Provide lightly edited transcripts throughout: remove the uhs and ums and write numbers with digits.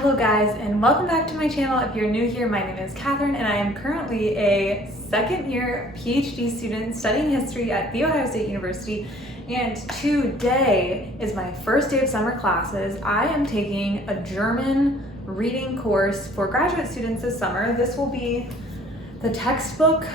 Hello guys, and welcome back to my channel. If you're new here, my name is Katherine and I am currently a second year PhD student studying history at The Ohio State University, and today is my first day of summer classes. I am taking a German reading course for graduate students this summer. This will be the textbook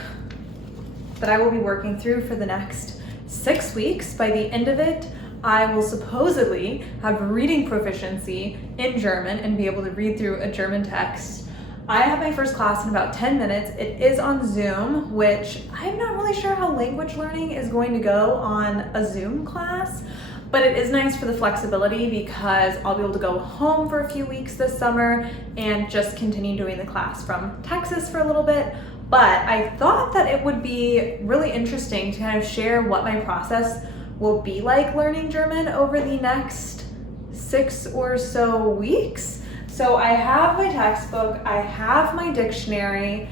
that I will be working through for the next 6 weeks. By the end of it, I will supposedly have reading proficiency in German and be able to read through a German text. I have my first class in about 10 minutes. It is on Zoom, which I'm not really sure how language learning is going to go on a Zoom class, but it is nice for the flexibility because I'll be able to go home for a few weeks this summer and just continue doing the class from Texas for a little bit. But I thought that it would be really interesting to kind of share what my process will be like learning German over the next 6 or so weeks. So I have my textbook, I have my dictionary,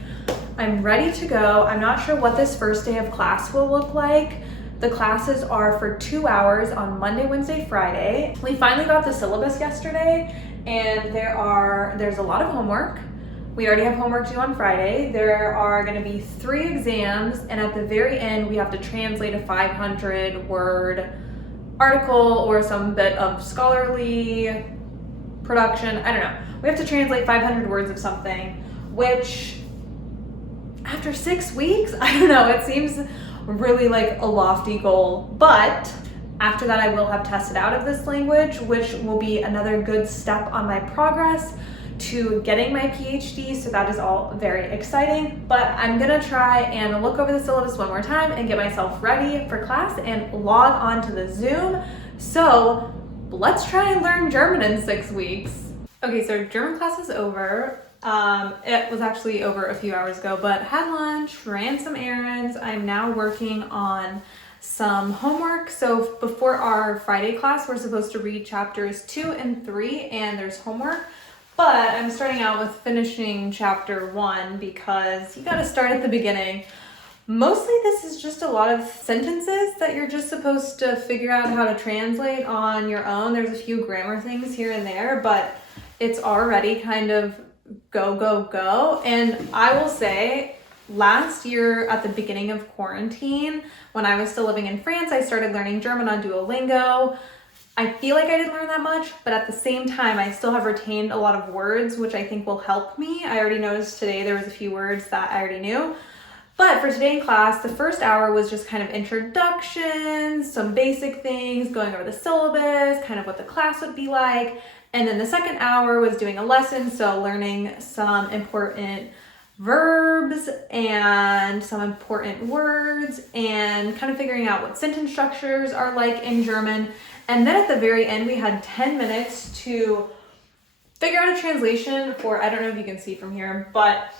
I'm ready to go. I'm not sure what this first day of class will look like. The classes are for 2 hours on Monday, Wednesday, Friday. We finally got the syllabus yesterday, and there's a lot of homework. We already have homework due on Friday. There are going to be 3 exams, and at the very end, we have to translate a 500-word article or some bit of scholarly production. I don't know. We have to translate 500 words of something, which after 6 weeks, I don't know, it seems really like a lofty goal. But after that, I will have tested out of this language, which will be another good step on my progress to getting my PhD, so that is all very exciting. But I'm gonna try and look over the syllabus one more time and get myself ready for class and log on to the Zoom. So let's try and learn German in 6 weeks. Okay, so German class is over. It was actually over a few hours ago, but had lunch, ran some errands. I'm now working on some homework. So before our Friday class, we're supposed to read chapters 2 and 3, and there's homework. But I'm starting out with finishing chapter 1 because you gotta start at the beginning. Mostly this is just a lot of sentences that you're just supposed to figure out how to translate on your own. There's a few grammar things here and there, but it's already kind of go, go, go. And I will say, last year at the beginning of quarantine, when I was still living in France, I started learning German on Duolingo. I feel like I didn't learn that much, but at the same time, I still have retained a lot of words, which I think will help me. I already noticed today there was a few words that I already knew. But for today in class, the first hour was just kind of introductions, some basic things, going over the syllabus, kind of what the class would be like. And then the second hour was doing a lesson, so learning some important verbs and some important words and kind of figuring out what sentence structures are like in German. And then at the very end, we had 10 minutes to figure out a translation for, I don't know if you can see from here, but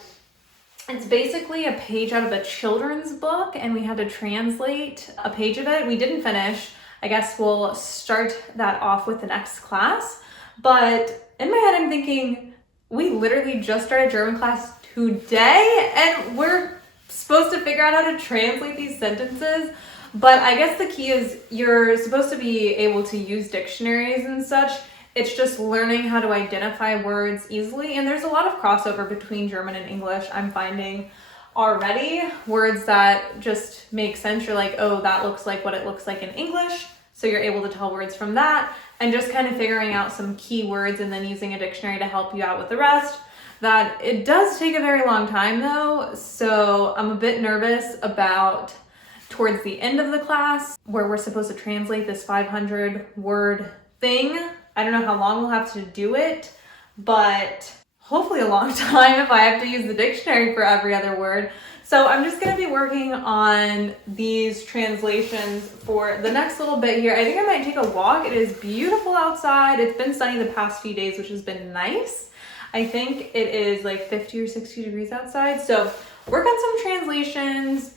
it's basically a page out of a children's book, and we had to translate a page of it. We didn't finish. I guess we'll start that off with the next class. But in my head, I'm thinking, we literally just started German class today, and we're supposed to figure out how to translate these sentences. But I guess the key is you're supposed to be able to use dictionaries and such. It's just learning how to identify words easily. And there's a lot of crossover between German and English, I'm finding already. Words that just make sense. You're like, oh, that looks like what it looks like in English. So you're able to tell words from that, and just kind of figuring out some key words and then using a dictionary to help you out with the rest. That it does take a very long time though. So I'm a bit nervous about towards the end of the class where we're supposed to translate this 500 word thing. I don't know how long we'll have to do it, but hopefully a long time if I have to use the dictionary for every other word. So I'm just gonna be working on these translations for the next little bit here. I think I might take a walk. It is beautiful outside. It's been sunny the past few days, which has been nice. I think it is like 50 or 60 degrees outside. So work on some translations,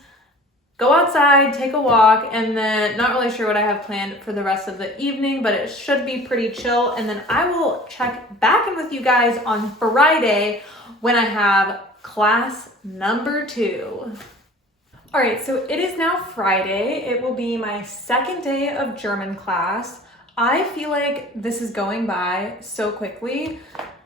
go outside, take a walk, and then not really sure what I have planned for the rest of the evening, but it should be pretty chill. And then I will check back in with you guys on Friday when I have class number 2. All right, so it is now Friday. It will be my second day of German class. I feel like this is going by so quickly.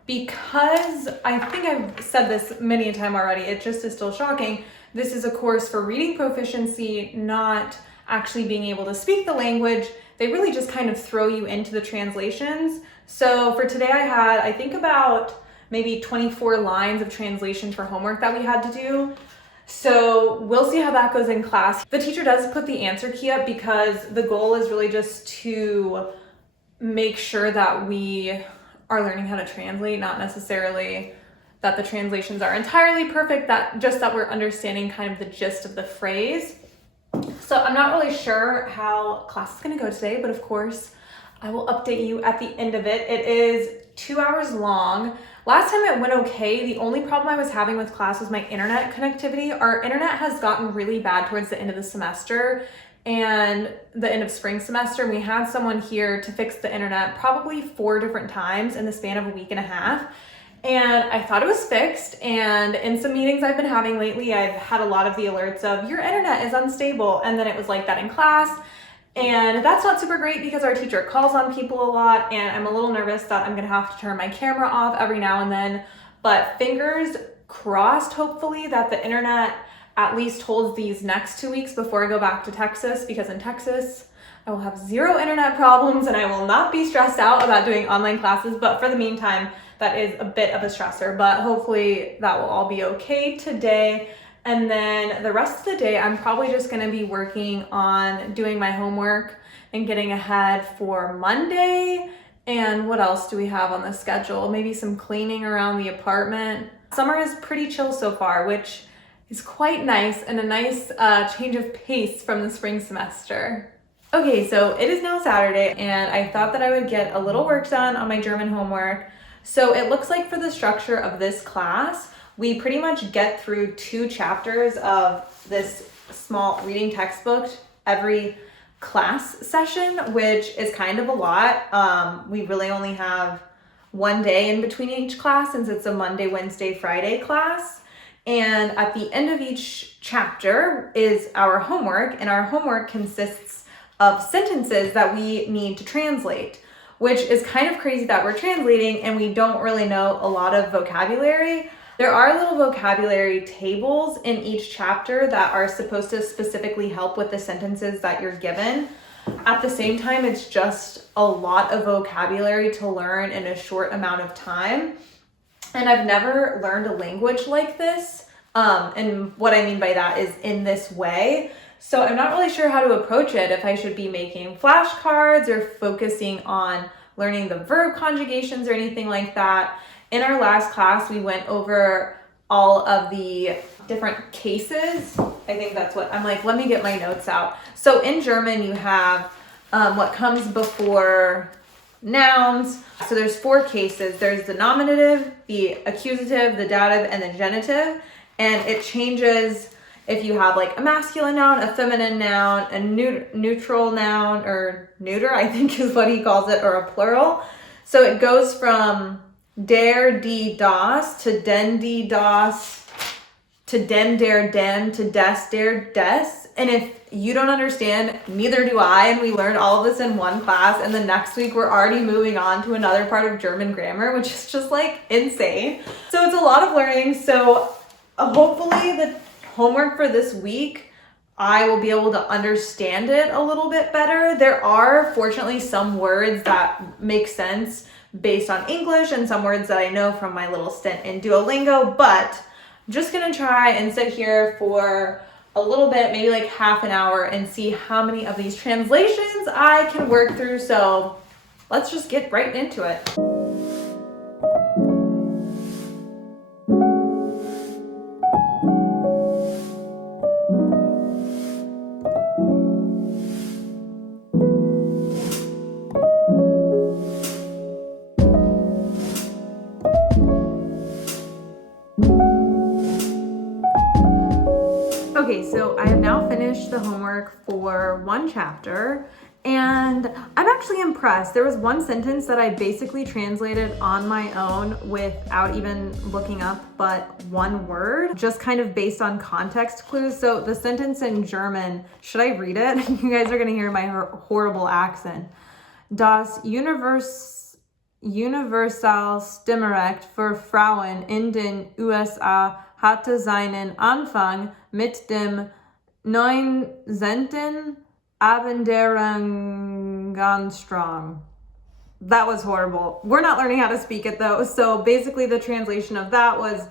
because I think I've said this many a time already, it just is still shocking. This is a course for reading proficiency, not actually being able to speak the language. They really just kind of throw you into the translations. So for today I had, I think about maybe 24 lines of translation for homework that we had to do. So we'll see how that goes in class. The teacher does put the answer key up because the goal is really just to make sure that we are learning how to translate, not necessarily that the translations are entirely perfect, that we're understanding kind of the gist of the phrase. So I'm not really sure how class is gonna go today, but of course I will update you at the end of it. It is 2 hours long. Last time it went okay. The only problem I was having with class was my internet connectivity. Our internet has gotten really bad towards the end of the semester and the end of spring semester. And we had someone here to fix the internet probably 4 different times in the span of a week and a half. And I thought it was fixed. And in some meetings I've been having lately, I've had a lot of the alerts of your internet is unstable. And then it was like that in class. And that's not super great because our teacher calls on people a lot and I'm a little nervous that I'm gonna have to turn my camera off every now and then. But fingers crossed, hopefully, that the internet at least holds these next 2 weeks before I go back to Texas, because in Texas, I will have 0 internet problems and I will not be stressed out about doing online classes. But for the meantime, that is a bit of a stressor, but hopefully that will all be okay today. And then the rest of the day, I'm probably just gonna be working on doing my homework and getting ahead for Monday. And what else do we have on the schedule? Maybe some cleaning around the apartment. Summer is pretty chill so far, which is quite nice and a nice change of pace from the spring semester. Okay, so it is now Saturday and I thought that I would get a little work done on my German homework. So it looks like for the structure of this class, we pretty much get through 2 chapters of this small reading textbook every class session, which is kind of a lot. We really only have 1 day in between each class since it's a Monday, Wednesday, Friday class. And at the end of each chapter is our homework, and our homework consists of sentences that we need to translate, which is kind of crazy that we're translating and we don't really know a lot of vocabulary. There are little vocabulary tables in each chapter that are supposed to specifically help with the sentences that you're given. At the same time, it's just a lot of vocabulary to learn in a short amount of time. And I've never learned a language like this. And what I mean by that is in this way. So I'm not really sure how to approach it, if I should be making flashcards or focusing on learning the verb conjugations or anything like that. In our last class, we went over all of the different cases. I think that's what, I'm like, let me get my notes out. So in German, you have what comes before nouns. So there's 4 cases. There's the nominative, the accusative, the dative, and the genitive. And it changes if you have like a masculine noun, a feminine noun, a neutral noun, or neuter, I think is what he calls it, or a plural. So it goes from der, die, das, to den, die, das, to den, der, den, to des, der, des. And if you don't understand, neither do I, and we learned all of this in one class, and the next week we're already moving on to another part of German grammar, which is just like insane. So it's a lot of learning. So hopefully the homework for this week, I will be able to understand it a little bit better. There are fortunately some words that make sense based on English and some words that I know from my little stint in Duolingo, but I'm just gonna try and sit here for a little bit, maybe like half an hour, and see how many of these translations I can work through. So let's just get right into it. Okay, so I have now finished the homework for 1 chapter, and I'm actually impressed. There was 1 sentence that I basically translated on my own without even looking up but 1 word, just kind of based on context clues. So the sentence in German, should I read it? You guys are gonna hear my horrible accent. Das Universalstimmrecht für Frauen in den USA hatte seinen Anfang mit dem 19. Abänderungsstrom. That was horrible. We're not learning how to speak it though. So basically the translation of that was,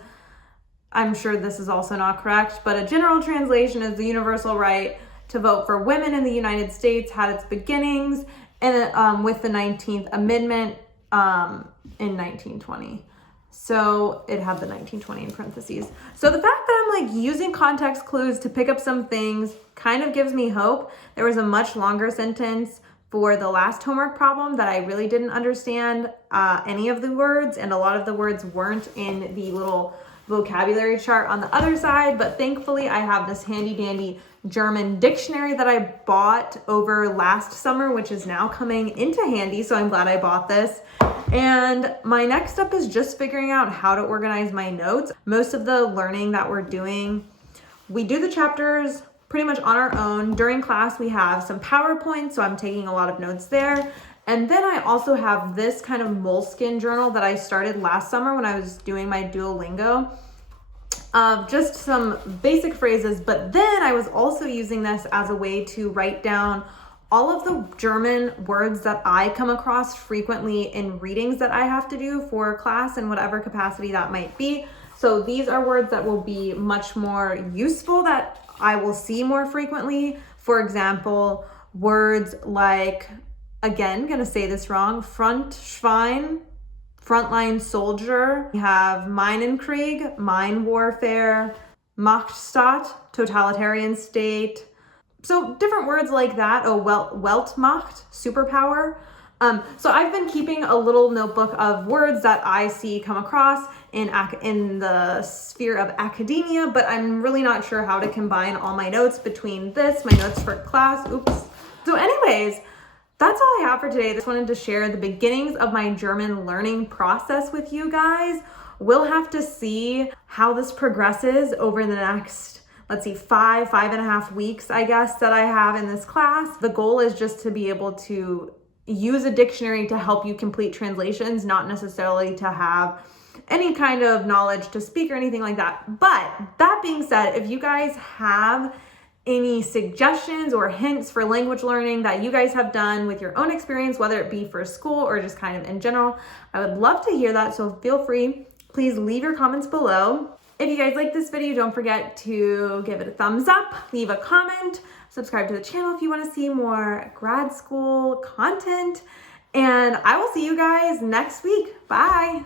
I'm sure this is also not correct, but a general translation is the universal right to vote for women in the United States had its beginnings with the 19th Amendment in 1920. So it had the 1920 in parentheses. So the fact that I'm like using context clues to pick up some things kind of gives me hope. There was a much longer sentence for the last homework problem that I really didn't understand any of the words, and a lot of the words weren't in the little vocabulary chart on the other side, but thankfully I have this handy dandy German dictionary that I bought over last summer, which is now coming into handy, so I'm glad I bought this. And my next step is just figuring out how to organize my notes. Most of the learning that we're doing, we do the chapters pretty much on our own. During class, we have some PowerPoint, so I'm taking a lot of notes there. And then I also have this kind of moleskin journal that I started last summer when I was doing my Duolingo. Just some basic phrases, but then I was also using this as a way to write down all of the German words that I come across frequently in readings that I have to do for class in whatever capacity that might be. So these are words that will be much more useful that I will see more frequently. For example, words like, again, gonna say this wrong, Frontschwein, frontline soldier. We have Minenkrieg, mine warfare, Machtstaat, totalitarian state. So different words like that. Oh, Weltmacht, superpower. So I've been keeping a little notebook of words that I see come across in the sphere of academia, but I'm really not sure how to combine all my notes between this, my notes for class, oops. So anyways, that's all I have for today. I just wanted to share the beginnings of my German learning process with you guys. We'll have to see how this progresses over the next, let's see, 5.5 weeks, I guess, that I have in this class. The goal is just to be able to use a dictionary to help you complete translations, not necessarily to have any kind of knowledge to speak or anything like that. But that being said, if you guys have any suggestions or hints for language learning that you guys have done with your own experience, whether it be for school or just kind of in general, I would love to hear that. So feel free, please leave your comments below. If you guys like this video, don't forget to give it a thumbs up, leave a comment, subscribe to the channel if you want to see more grad school content, and I will see you guys next week. Bye.